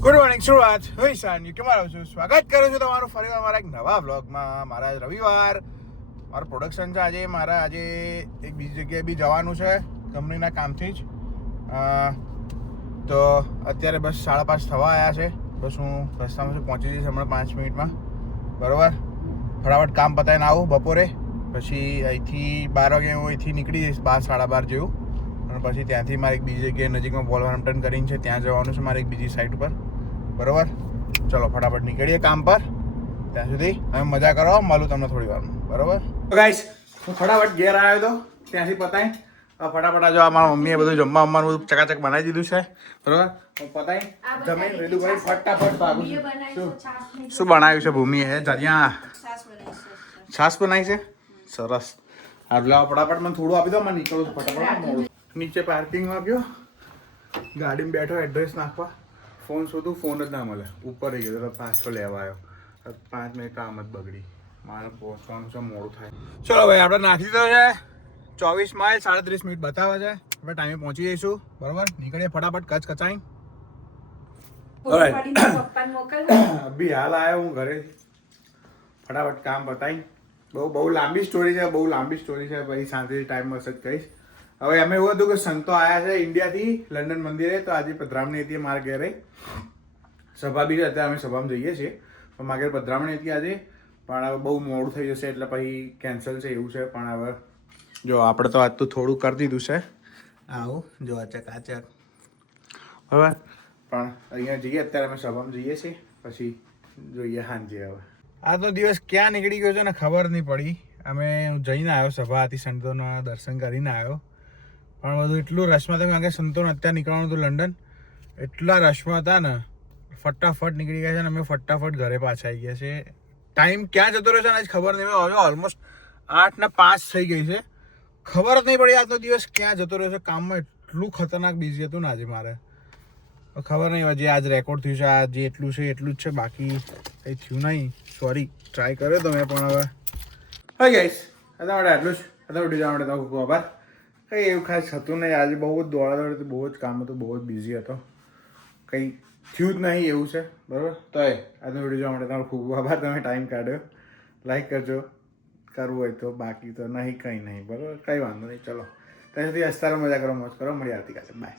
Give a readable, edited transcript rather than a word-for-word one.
Good morning Surat હું ઈશાન તમારું છું સ્વાગત કરું છું તમારું ફરીવાર મારા એક નવા વ્લોગમાં. મારા રવિવાર મારું પ્રોડક્શન છે. આજે એક બીજી જગ્યાએ બી જવાનું છે કંપનીના કામથી જ. તો અત્યારે બસ 5:30 થવા આવ્યા છે. બસ હું રસ્તામાં પહોંચી જઈશ હમણાં 5 મિનિટમાં. બરાબર, ફટાફટ કામ પતાવીને આવું બપોરે. પછી અહીંથી 12 વાગે હું અહીંથી નીકળી જઈશ 12 સાડા 12 જેવું. અને પછી ત્યાંથી મારે એક બીજી જગ્યાએ નજીકમાં વોલ્વરહેમ્પ્ટન કરીને છે ત્યાં જવાનું છે મારે એક બીજી સાઇટ ઉપર. બરાબર, ચલો ફટાફટ નીકળીએ કામ પર. ત્યાં સુધી અમે મજા કરો, મળું તમને થોડી વારમાં. બરાબર ગાઈસ, હું ફટાફટ ઘેર આવ્યો હતો ત્યાંથી પતાવી. ફટાફટ જો મારા મમ્મીએ બધું જમવાનું બધું ચકાચક બનાવી દીધું છે. બરાબર, પતાવી જમીન લીધું ભાઈ ફટાફટ ભાગું. શું બનાવ્યું છે ભૂમિએ? જરિયા છાશ બનાવી છે, સરસ. એટલે ફટાફટ મને થોડું આપી દો, મને નીકળું છું ફટાફટ. નીચે પાર્કિંગમાં ગયો, ગાડીમાં બેઠો એડ્રેસ નાખવા. ફોન શોધું, ફોન જ ના મળે. ઉપર રહી ગયો, પાછો લેવા આવ્યો. 5 મિનિટ કામ જ બગડી. મારે પહોંચવાનું છે, મોડું થાય. ચલો ભાઈ, આપણે નાખી દીધો છે 24 માઇલ, 37 મિનિટ બતાવે છે. આપણે ટાઈમે પહોંચી જઈશું. બરાબર, નીકળીએ ફટાફટ કચ કચાઈ. અભી હાલ આવ્યો હું ઘરે. ફટાફટ કામ બતાવી. બહુ લાંબી સ્ટોરી છે, પછી શાંતિથી ટાઈમ મળશે જ કહીશ. હવે અમે એવું હતું કે સંતો આવ્યા છે ઇન્ડિયાથી લંડન મંદિરે, તો આજે પધરામણી હતી મારા ઘરે. સભા બી છે, અત્યારે અમે સભામાં જઈએ છીએ. પણ મારા ઘરે પધરામણી હતી આજે, પણ હવે બહુ મોડું થઈ જશે એટલે પછી કેન્સલ છે એવું છે. પણ હવે જો આપણે તો આજ તો થોડું કરી દીધું છે. આવું જો ચકાચક. હવે પણ અહીંયા જઈએ, અત્યારે અમે સભામાં જઈએ છીએ, પછી જોઈએ સાંજે. હવે આજનો દિવસ ક્યાં નીકળી ગયો છે ને ખબર નહીં પડી. હું જઈને આવ્યો, સભા હતી, સંતોના દર્શન કરીને આવ્યો. પણ બધું એટલું રશમાં હતું, કારણ કે સંતોને અત્યારે નીકળવાનું હતું લંડન. એટલા રશમાં હતા ને, ફટાફટ નીકળી ગયા છે. અને અમે ફટાફટ ઘરે પાછા આવી ગયા છે. ટાઈમ ક્યાં જતો રહ્યો છે ને ખબર નહીં. હવે ઓલમોસ્ટ 8:05 થઈ ગઈ છે. ખબર જ નહીં પડી આજનો દિવસ ક્યાં જતો રહ્યો છે. કામમાં એટલું ખતરનાક બિઝી હતું ને આજે મારે. ખબર નહીં હવે જે આજ રેકોર્ડ થયું છે, આ જે એટલું છે એટલું જ છે, બાકી કંઈ થયું નહીં. સોરી, ટ્રાય કર્યો તો મેં, પણ હવે હા ગાઈસ, એટલા માટે આટલું જ. અત્યારે ઉઠી જવા માટે તો ખૂબ આભાર. કંઈ એવું ખાસ હતું નહીં આજે. બહુ જ દોડાદોડ હતું, બહુ જ કામ હતું, બહુ જ બિઝી હતો. કંઈ થયું જ નહીં એવું છે. બરાબર, તો આજનો વિડીયો જોવા માટે તમારો ખૂબ આભાર. તમે ટાઈમ કાઢ્યો. લાઈક કરજો કરવું હોય તો, બાકી તો નહીં, કંઈ નહીં. બરાબર, કંઈ વાંધો નહીં. ચલો ત્યાં સુધી હસતા રહો, મજા કરો, મોજ કરો. મળીએ આવતીકાલે. બાય.